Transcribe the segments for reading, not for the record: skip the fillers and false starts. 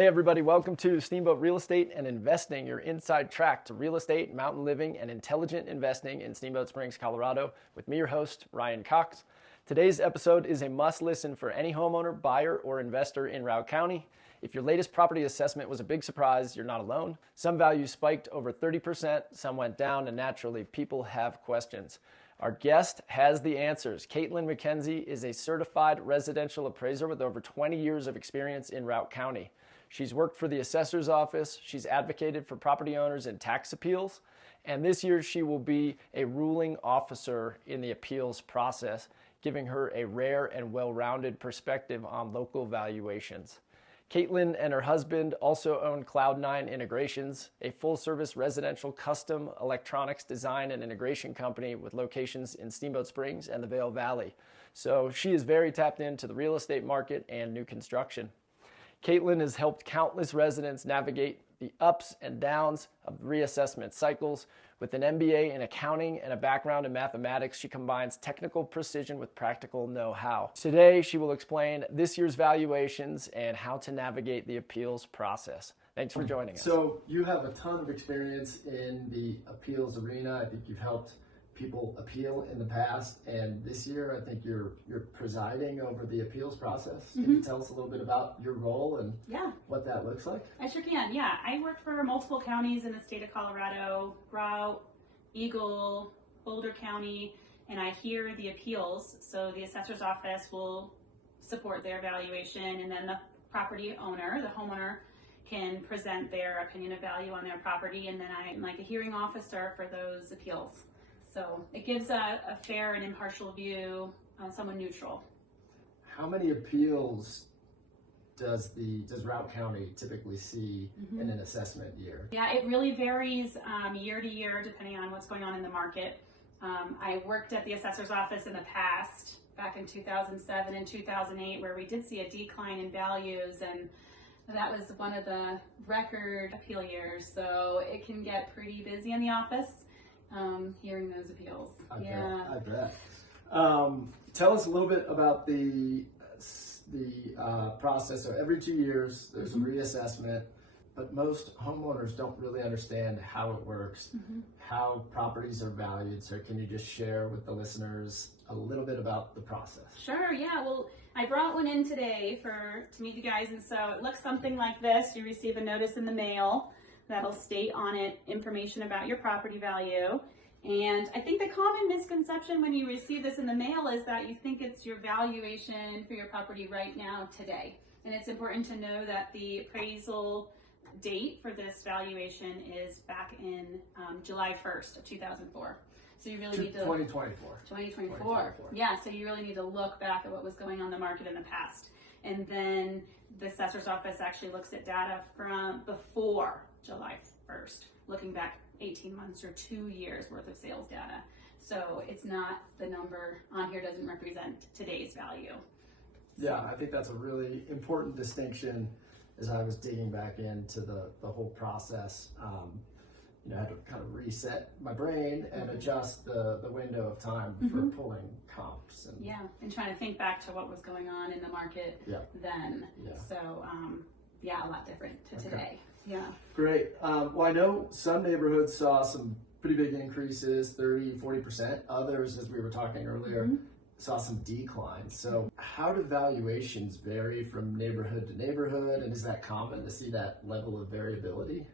Hey everybody, welcome to Steamboat Real Estate and Investing, your inside track to real estate, mountain living, and intelligent investing in Steamboat Springs, Colorado, with me, your host, Ryan Cox. Today's episode is a must listen for any homeowner, buyer, or investor in Routt County. If your latest property assessment was a big surprise, you're not alone. Some values spiked over 30%, some went down, and naturally, people have questions. Our guest has the answers. Caitlyn McKenzie is a certified residential appraiser with over 20 years of experience in Routt County. She's worked for the Assessor's office, she's advocated for property owners in tax appeals, and this year she will be a ruling officer in the appeals process, giving her a rare and well-rounded perspective on local valuations. Caitlyn and her husband also own Cloud9 Integrations, a full-service residential custom electronics design and integration company with locations in Steamboat Springs and the Vail Valley. So she is very tapped into the real estate market and new construction. Caitlyn has helped countless residents navigate the ups and downs of reassessment cycles. With an MBA in accounting and a background in mathematics, she combines technical precision with practical know-how. Today, she will explain this year's valuations and how to navigate the appeals process. Thanks for joining us. So you have a ton of experience in the appeals arena. I think you've helped people appeal in the past, and this year I think you're presiding over the appeals process. Can you tell us a little bit about your role and what that looks like? I sure can. Yeah, I work for multiple counties in the state of Colorado: Routt, Eagle, Boulder County, and I hear the appeals. So the assessor's office will support their evaluation, and then the property owner, the homeowner, can present their opinion of value on their property, and then I'm like a hearing officer for those appeals. So it gives a fair and impartial view, someone neutral. How many appeals does Routt County typically see in an assessment year? Yeah, it really varies year to year depending on what's going on in the market. I worked at the assessor's office in the past, back in 2007 and 2008, where we did see a decline in values, and that was one of the record appeal years. So it can get pretty busy in the office. Hearing those appeals. I bet. Tell us a little bit about the process. So every 2 years there's a reassessment, but most homeowners don't really understand how it works, how properties are valued. So can you just share with the listeners a little bit about the process? Sure, yeah. Well, I brought one in today to meet you guys, and so it looks something like this. You receive a notice in the mail that'll state on it information about your property value. And I think the common misconception when you receive this in the mail is that you think it's your valuation for your property right now, today. And it's important to know that the appraisal date for this valuation is back in July 1st of 2004. So you really need to... 2024. Yeah, so you really need to look back at what was going on in the market in the past. And then the assessor's office actually looks at data from before July 1st, looking back 18 months or 2 years worth of sales data. So it's not, the number on here doesn't represent today's value. Yeah, I think that's a really important distinction. As I was digging back into the whole process, I had to kind of reset my brain and adjust the window of time for pulling comps. And trying to think back to what was going on in the market then. So a lot different to today. Yeah. Great. Well, I know some neighborhoods saw some pretty big increases, 30, 40%. Others, as we were talking earlier, saw some declines. So how do valuations vary from neighborhood to neighborhood? And is that common to see that level of variability?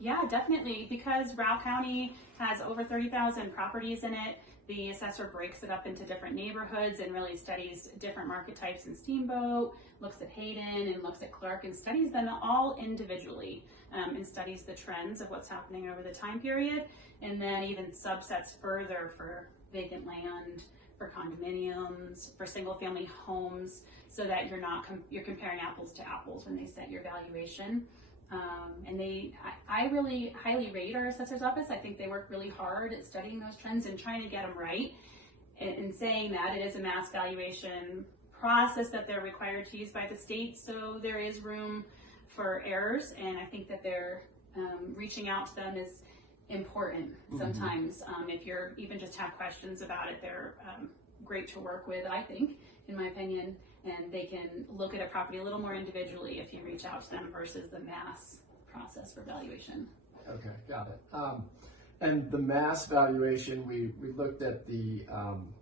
Yeah, definitely. Because Routt County has over 30,000 properties in it, the assessor breaks it up into different neighborhoods and really studies different market types in Steamboat, looks at Hayden and looks at Clark and studies them all individually, and studies the trends of what's happening over the time period, and then even subsets further for vacant land, for condominiums, for single family homes, so that you're comparing apples to apples when they set your valuation. And I really highly rate our assessor's office. I think they work really hard at studying those trends and trying to get them right. And saying that, it is a mass valuation process that they're required to use by the state, so there is room for errors. And I think that they're reaching out to them important sometimes. If you're even just have questions about it, they're great to work with, I think, in my opinion, and they can look at a property a little more individually if you reach out to them versus the mass process for valuation. Okay, got it. And the mass valuation, we looked at the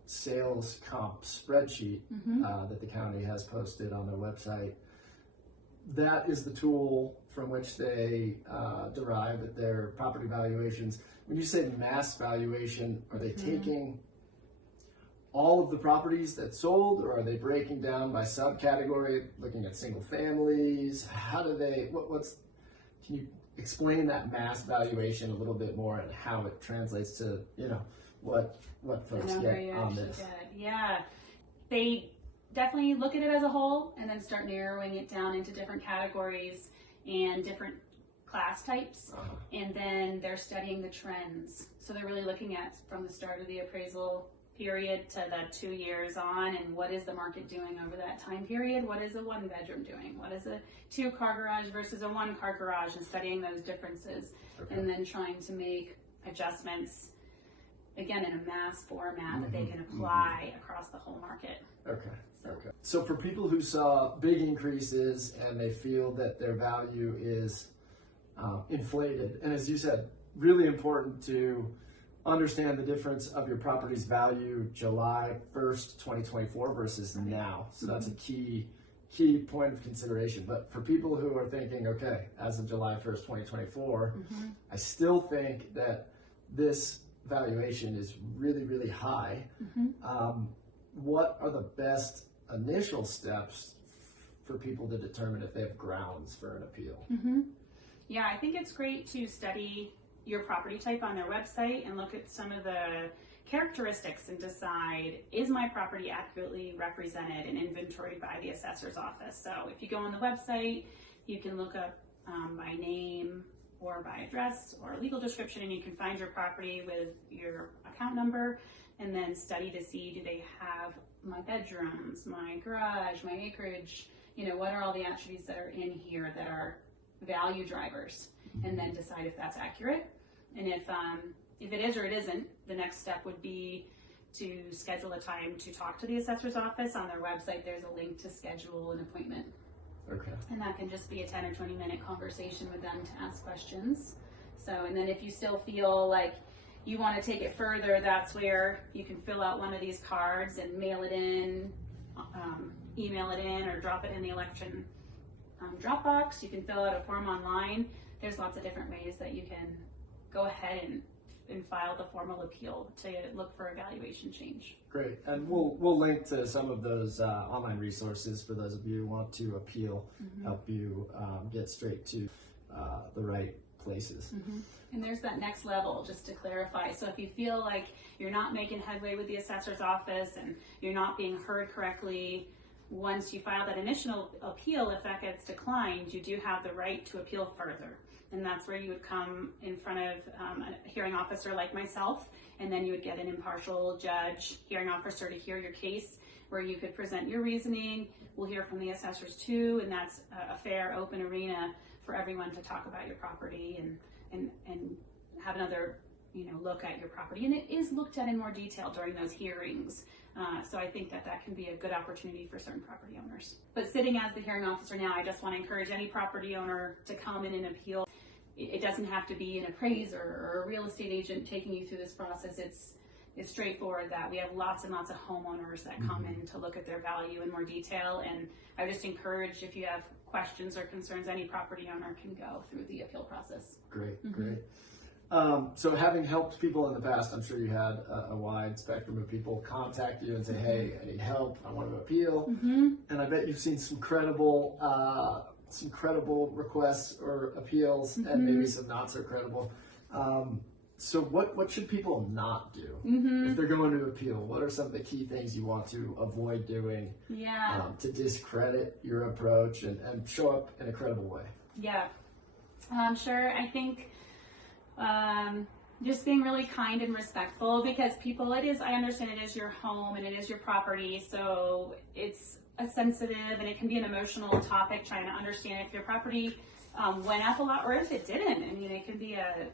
sales comp spreadsheet that the county has posted on their website. That is the tool from which they derive at their property valuations. When you say mass valuation, are they taking all of the properties that sold, or are they breaking down by subcategory, looking at single families? How do they, can you explain that mass valuation a little bit more and how it translates to, what folks get on this? Yeah, they definitely look at it as a whole and then start narrowing it down into different categories and different class types. And then they're studying the trends. So they're really looking at from the start of the appraisal period to the 2 years on, and what is the market doing over that time period? What is a 1-bedroom doing? What is a 2-car garage versus a 1-car garage, and studying those differences, and then trying to make adjustments, again, in a mass format that they can apply across the whole market. So for people who saw big increases and they feel that their value is inflated, and as you said, really important to understand the difference of your property's value July 1st, 2024 versus now. So that's a key point of consideration. But for people who are thinking, okay, as of July 1st, 2024, I still think that this valuation is really, really high. What are the best initial steps for people to determine if they have grounds for an appeal? Yeah, I think it's great to study your property type on their website and look at some of the characteristics and decide, is my property accurately represented and inventoried by the assessor's office? So if you go on the website, you can look up by name or by address or legal description, and you can find your property with your account number, and then study to see, do they have my bedrooms, my garage, my acreage, what are all the attributes that are in here that are value drivers, and then decide if that's accurate. And if it is or it isn't, the next step would be to schedule a time to talk to the assessor's office. On their website, there's a link to schedule an appointment. And that can just be a 10 or 20 minute conversation with them to ask questions. So, and then if you still feel like you want to take it further, that's where you can fill out one of these cards and mail it in, email it in, or drop it in the election drop box. You can fill out a form online. There's lots of different ways that you can go ahead and file the formal appeal to look for a valuation change. Great, and we'll link to some of those online resources for those of you who want to appeal, help you get straight to the right places. And there's that next level, just to clarify. So if you feel like you're not making headway with the assessor's office and you're not being heard correctly, once you file that initial appeal, if that gets declined, you do have the right to appeal further. And that's where you would come in front of a hearing officer like myself, and then you would get an impartial judge, hearing officer, to hear your case, where you could present your reasoning. We'll hear from the assessors too, and that's a fair, open arena for everyone to talk about your property and have another look at your property. And it is looked at in more detail during those hearings. So I think that can be a good opportunity for certain property owners. But sitting as the hearing officer now, I just want to encourage any property owner to come in and appeal. It doesn't have to be an appraiser or a real estate agent taking you through this process. It's straightforward that we have lots and lots of homeowners that come in to look at their value in more detail. And I would just encourage, if you have questions or concerns, any property owner can go through the appeal process. Great. So having helped people in the past, I'm sure you had a wide spectrum of people contact you and say, hey, I need help, I want to appeal. And I bet you've seen some credible requests or appeals, and maybe some not so credible. So what should people not do if they're going to appeal? What are some of the key things you want to avoid doing to discredit your approach and show up in a credible way? Sure. I think just being really kind and respectful, because people, I understand it is your home and it is your property, so it's a sensitive and it can be an emotional topic, trying to understand if your property went up a lot or if it didn't. I mean, it can be a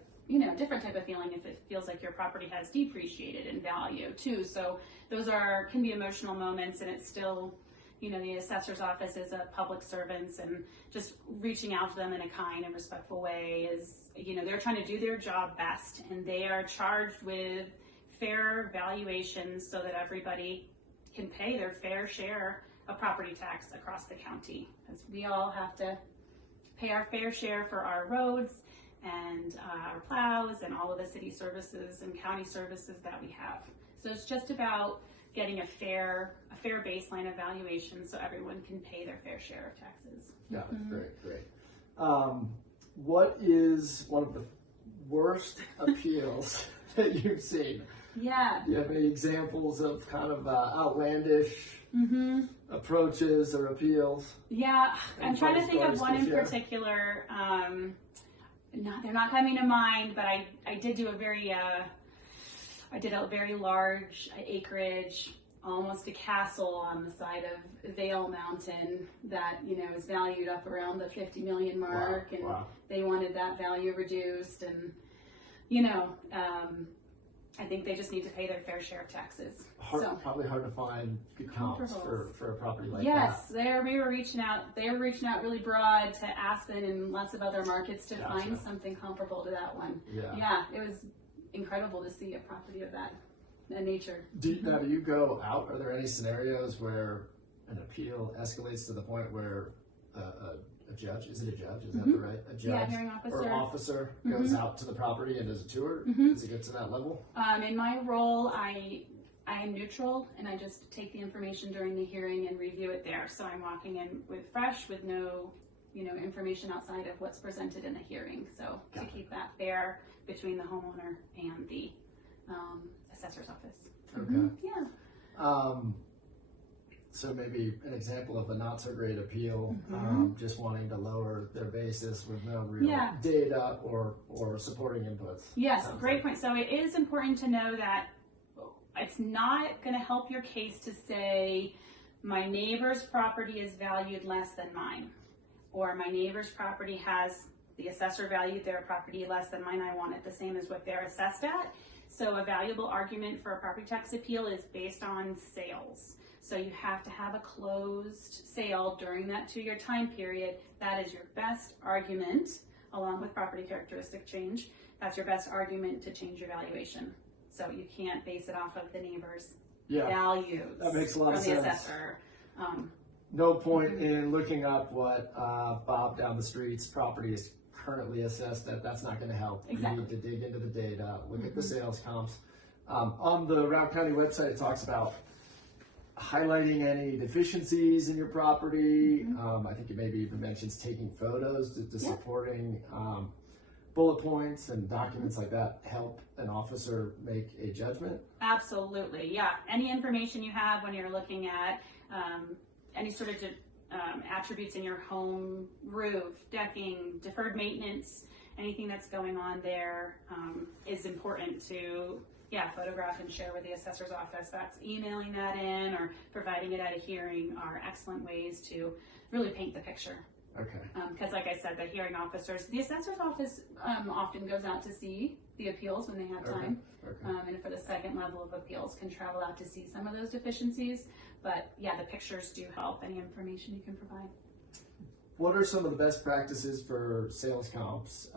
different type of feeling if it feels like your property has depreciated in value too. So those can be emotional moments, and it's still, the assessor's office is a public servant, and just reaching out to them in a kind and respectful way is, they're trying to do their job best, and they are charged with fair valuations so that everybody can pay their fair share of property tax across the county, because we all have to pay our fair share for our roads and our plows and all of the city services and county services that we have. So it's just about getting a fair baseline of valuation so everyone can pay their fair share of taxes. Yeah, great. What is one of the worst appeals that you've seen? Yeah. Do you have any examples of kind of outlandish approaches or appeals? Yeah, I'm trying to think of one in particular. They're not coming to mind, but I did do a very large acreage, almost a castle on the side of Vail Mountain that, is valued up around the 50 million mark. Wow. They wanted that value reduced, and, I think they just need to pay their fair share of taxes. Probably hard to find good comps for a property like that. Yes, they were reaching out really broad to Aspen and lots of other markets to find something comparable to that one. Yeah, it was incredible to see a property of that nature. Do you go out? Are there any scenarios where an appeal escalates to the point where a judge, is it a judge? Is that the right? A judge hearing officer. or officer goes out to the property and does a tour? Does it get to that level? In my role, I am neutral, and I just take the information during the hearing and review it there. So I'm walking in with no, information outside of what's presented in the hearing. So to keep that fair between the homeowner and the assessor's office. Okay. Yeah. So maybe an example of a not so great appeal, just wanting to lower their basis with no real data or supporting inputs. Yes, great point. So it is important to know that it's not going to help your case to say my neighbor's property is valued less than mine, or my neighbor's property has the assessor valued their property less than mine. I want it the same as what they're assessed at. So a valuable argument for a property tax appeal is based on sales. So you have to have a closed sale during that 2-year time period. That is your best argument, along with property characteristic change. That's your best argument to change your valuation. So you can't base it off of the neighbor's values. That makes a lot of sense. From the assessor. No point in looking up what Bob down the street's property is currently assessed at. That's not going to help. Exactly. You need to dig into the data, look at the sales comps. On the Routt County website, it talks about highlighting any deficiencies in your property. I think it maybe even mentions taking photos to supporting bullet points and documents like that help an officer make a judgment. Absolutely, yeah. Any information you have when you're looking at any sort of attributes in your home, roof, decking, deferred maintenance, anything that's going on there is important to photograph and share with the assessor's office. That's emailing that in or providing it at a hearing are excellent ways to really paint the picture. Okay. Because like I said, the hearing officers, the assessor's office often goes out to see the appeals when they have time. Okay. And for the second level of appeals can travel out to see some of those deficiencies. But yeah, the pictures do help, any information you can provide. What are some of the best practices for sales comps?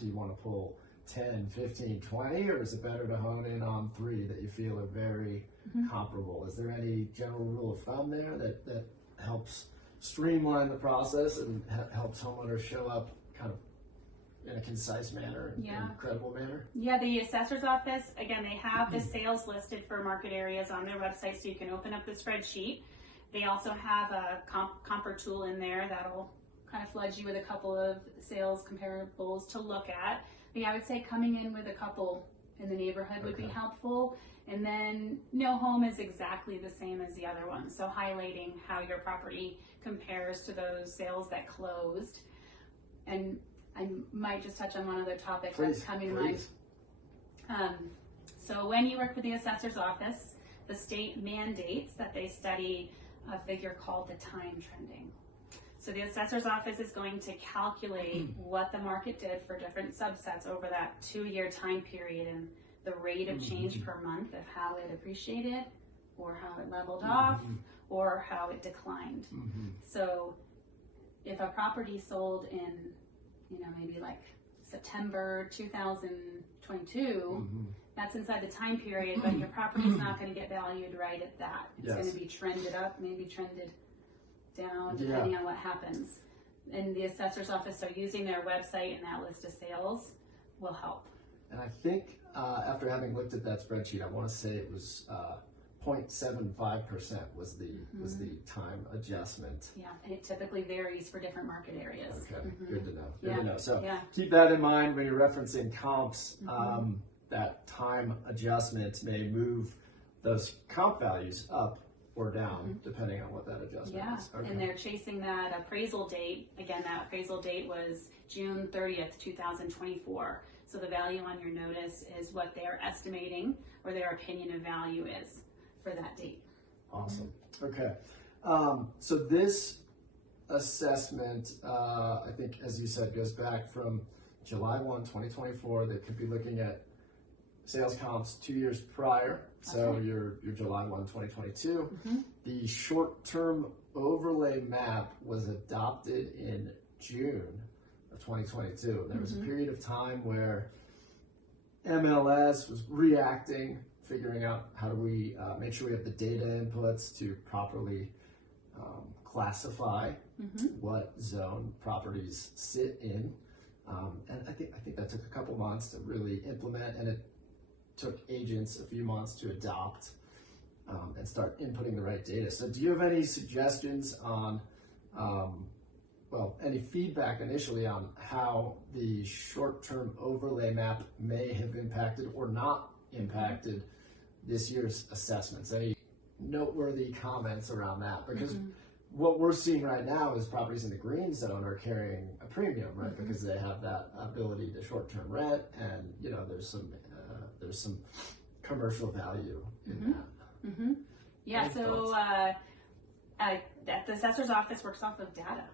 Do you want to pull 10, 15, 20, or is it better to hone in on 3 that you feel are very comparable? Is there any general rule of thumb there that helps streamline the process and helps homeowners show up kind of in a concise manner and credible manner? Yeah, the assessor's office, again, they have the sales listed for market areas on their website, so you can open up the spreadsheet. They also have a compare tool in there that'll kind of flood you with a couple of sales comparables to look at. But yeah, I would say coming in with a couple in the neighborhood would be helpful. And then no home is exactly the same as the other one. So highlighting how your property compares to those sales that closed. And I might just touch on one other topic that's coming to mind. So when you work with the assessor's office, the state mandates that they study a figure called the time trending. So the assessor's office is going to calculate what the market did for different subsets over that 2-year time period and the rate of change per month of how it appreciated or how it leveled off or how it declined. So if a property sold in, maybe like September 2022, that's inside the time period, but your property's not going to get valued right at that. It's going to be trended up, maybe trended down, depending on what happens. In the assessor's office, so using their website and that list of sales will help. And I think after having looked at that spreadsheet, I want to say it was 0.75% was the time adjustment. Yeah, and it typically varies for different market areas. Okay, good to know. Good to know. So keep that in mind when you're referencing comps. That time adjustment may move those comp values up or down depending on what that adjustment is. Okay. And they're chasing that appraisal date. Again, that appraisal date was June 30th, 2024. So the value on your notice is what they're estimating or their opinion of value is for that date. Awesome. Okay. So this assessment, I think, as you said, goes back from July 1, 2024. They could be looking at sales comps 2 years prior. So your July 1, 2022. The short-term overlay map was adopted in June of 2022. There was a period of time where MLS was reacting, figuring out how do we make sure we have the data inputs to properly classify what zone properties sit in. And I think that took a couple months to really implement, and it took agents a few months to adopt and start inputting the right data. So do you have any suggestions on, any feedback initially on how the short-term overlay map may have impacted or not impacted this year's assessments? Any noteworthy comments around that? Because what we're seeing right now is properties in the green zone are carrying a premium, right? Because they have that ability to short-term rent, and there's some commercial value in that. Yeah, so the assessor's office works off of data.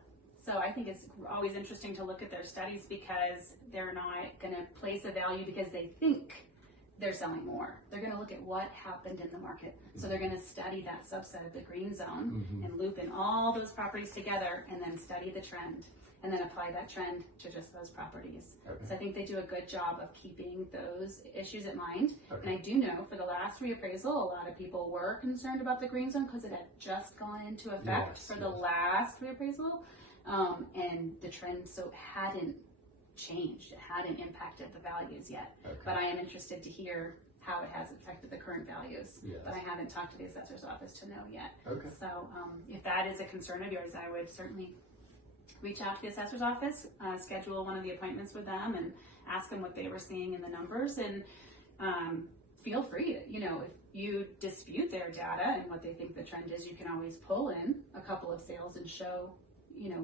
So I think it's always interesting to look at their studies because they're not going to place a value because they think they're selling more. They're going to look at what happened in the market. So they're going to study that subset of the green zone and loop in all those properties together and then study the trend and then apply that trend to just those properties. So I think they do a good job of keeping those issues in mind. And I do know for the last reappraisal, a lot of people were concerned about the green zone because it had just gone into effect for the last reappraisal. And the trend hadn't changed. It hadn't impacted the values yet. But I am interested to hear how it has affected the current values. But I haven't talked to the assessor's office to know yet. So if that is a concern of yours, I would certainly reach out to the assessor's office, schedule one of the appointments with them and ask them what they were seeing in the numbers. And feel free to, if you dispute their data and what they think the trend is, you can always pull in a couple of sales and show,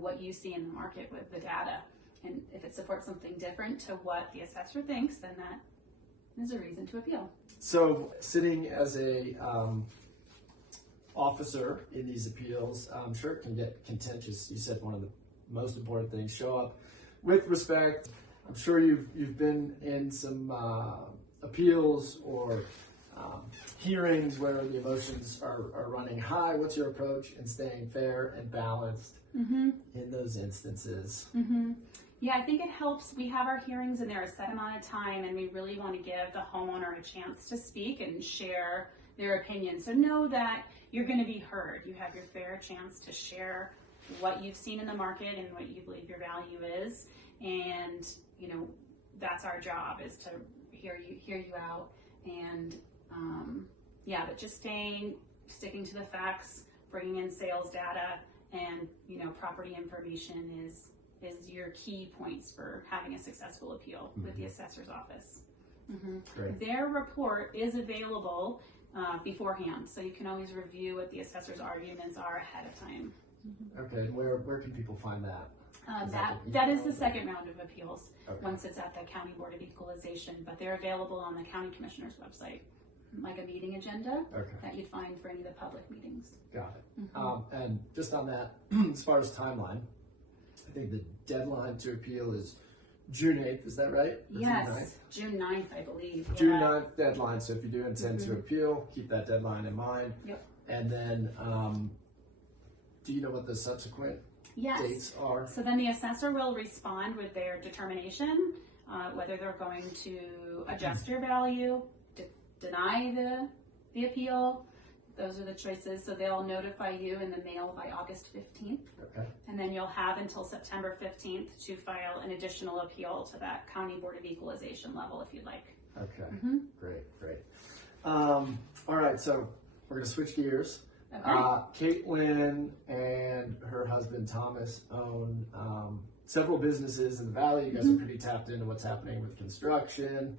what you see in the market with the data. And if it supports something different to what the assessor thinks, then that is a reason to appeal. So sitting as a officer in these appeals, I'm sure it can get contentious. You said one of the most important things, show up with respect. I'm sure you've been in some appeals or hearings where the emotions are running high. What's your approach in staying fair and balanced in those instances? Yeah, I think it helps. We have our hearings and they're a set amount of time, and we really want to give the homeowner a chance to speak and share their opinion. So know that you're going to be heard. You have your fair chance to share what you've seen in the market and what you believe your value is. And, that's our job, is to hear you out. And but just sticking to the facts, bringing in sales data and, property information is your key points for having a successful appeal with the assessor's office. Their report is available beforehand, so you can always review what the assessor's arguments are ahead of time. Okay, where can people find that? That is the second round of appeals once it's at the County Board of Equalization, but they're available on the County Commissioner's website. like a meeting agenda Okay. that you'd find for any of the public meetings. Got it. Mm-hmm. And just on that, as far as timeline, I think the deadline to appeal is June 8th. Is that right? Or Yes, June 9th, I believe. June Yeah. 9th deadline. So if you do intend to appeal, keep that deadline in mind. Yep. And then, do you know what the subsequent Yes. dates are? So then the assessor will respond with their determination, whether they're going to adjust your value, deny the appeal. Those are the choices. So they'll notify you in the mail by August 15th. Okay. And then you'll have until September 15th to file an additional appeal to that County Board of Equalization level if you'd like. Okay. Mm-hmm. Great. All right. So we're going to switch gears. Okay. Caitlyn and her husband Thomas own several businesses in the Valley. You guys are pretty tapped into what's happening with construction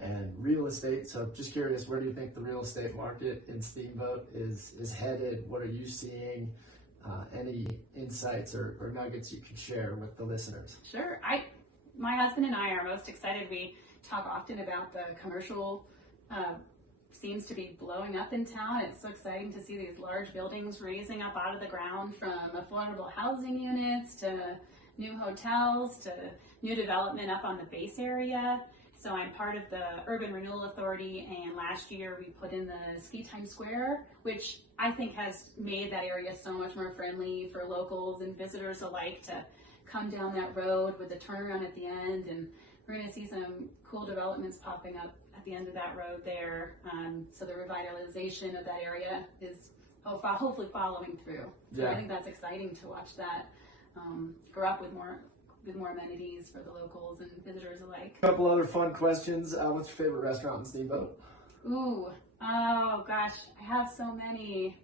and real estate. So just curious, where do you think the real estate market in Steamboat is headed? What are you seeing? Any insights or nuggets you could share with the listeners? Sure. My husband and I are most excited. We talk often about the commercial seems to be blowing up in town. It's so exciting to see these large buildings raising up out of the ground, from affordable housing units to new hotels to new development up on the base area. So I'm part of the Urban Renewal Authority, and last year we put in the Ski Time Square, which I think has made that area so much more friendly for locals and visitors alike to come down that road with the turnaround at the end. And we're going to see some cool developments popping up at the end of that road there. So the revitalization of that area is hopefully following through. So Yeah. I think that's exciting to watch that grow up with more amenities for the locals and visitors alike. A couple other fun questions. What's your favorite restaurant in Steamboat? Oh gosh, I have so many.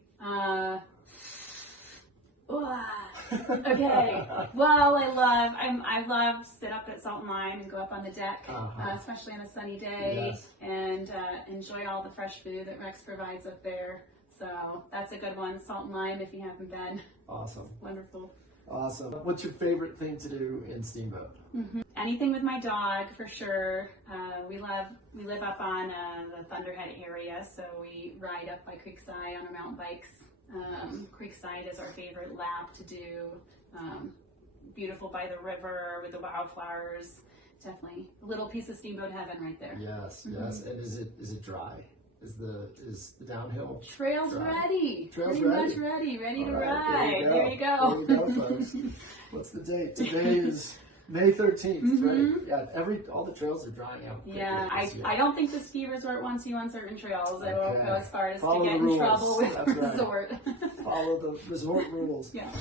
Okay. Well, I love sit up at Salt and Lime and go up on the deck, especially on a sunny day, Yes. and enjoy all the fresh food that Rex provides up there. So that's a good one. Salt and Lime, if you haven't been. Awesome. Wonderful. Awesome. What's your favorite thing to do in Steamboat? Mm-hmm. Anything with my dog, for sure. We live up on the Thunderhead area, so we ride up by Creekside on our mountain bikes. Creekside is our favorite lap to do. Beautiful by the river with the wildflowers. Definitely a little piece of Steamboat heaven right there. Yes. And is it dry? Is the downhill? Trails dry? Ready. Trails Pretty ready. much ready to All right, ride. There you go. There you go, folks. What's the date? Today is May 13th, right? Yeah, all the trails are drying out. Yeah, quickly. I don't think the ski resort wants you on certain trails. I won't go as far as Follow to get the in rules. trouble with That's the right. resort. Follow the resort rules. Yeah.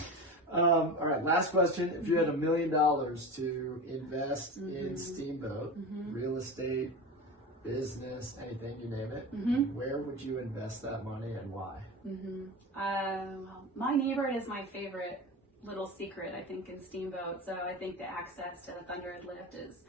All right, last question. If you had $1 million to invest in Steamboat, real estate, business, anything, you name it, where would you invest that money and why? My neighborhood is my favorite little secret, I think, in Steamboat. So I think the access to the Thunderhead lift is,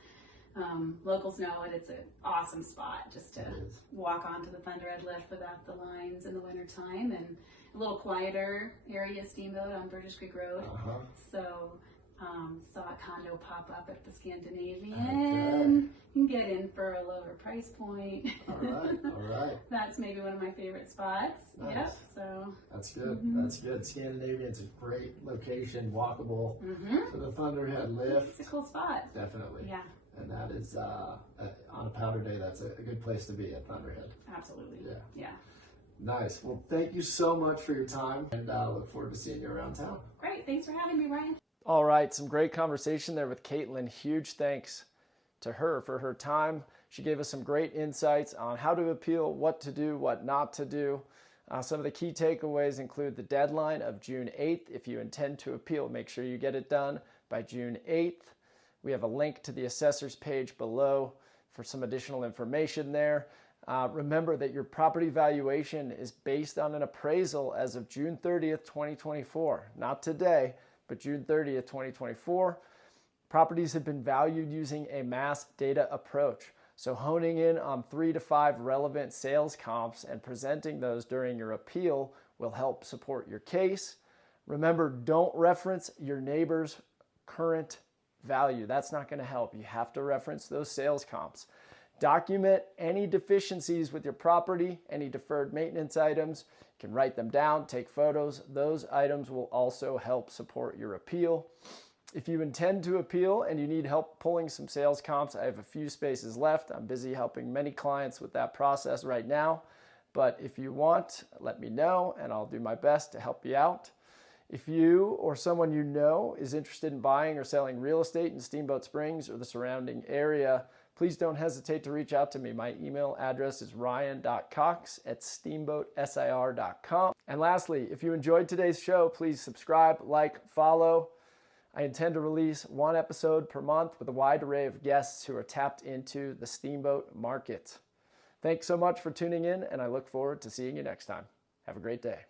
locals know it. It's an awesome spot just to walk onto the Thunderhead lift without the lines in the wintertime, and a little quieter area, Steamboat on Burgess Creek Road. So saw a condo pop up at the Scandinavian. You can get in for a lower price point. All right. That's maybe one of my favorite spots. Nice. Yep. So that's good. That's good. Scandinavian's a great location, walkable to the Thunderhead lift. It's a cool spot. Definitely. Yeah. And that is on a powder day. That's a good place to be at Thunderhead. Absolutely. Yeah. Nice. Well, thank you so much for your time, and look forward to seeing you around town. Great. Thanks for having me, Ryan. All right, some great conversation there with Caitlyn. Huge thanks to her for her time. She gave us some great insights on how to appeal, what to do, what not to do. Some of the key takeaways include the deadline of June 8th. If you intend to appeal, make sure you get it done by June 8th. We have a link to the assessor's page below for some additional information there. Remember that your property valuation is based on an appraisal as of June 30th, 2024. Not today, but June 30th, 2024. Properties have been valued using a mass data approach. So honing in on 3 to 5 relevant sales comps and presenting those during your appeal will help support your case. Remember, don't reference your neighbor's current value. That's not going to help. You have to reference those sales comps. Document any deficiencies with your property, any deferred maintenance items. You can write them down, take photos. Those items will also help support your appeal. If you intend to appeal and you need help pulling some sales comps, I have a few spaces left. I'm busy helping many clients with that process right now. But if you want, let me know and I'll do my best to help you out. If you or someone you know is interested in buying or selling real estate in Steamboat Springs or the surrounding area, please don't hesitate to reach out to me. My email address is ryan.cox@steamboatsir.com. And lastly, if you enjoyed today's show, please subscribe, like, follow. I intend to release one episode per month with a wide array of guests who are tapped into the steamboat market. Thanks so much for tuning in, and I look forward to seeing you next time. Have a great day.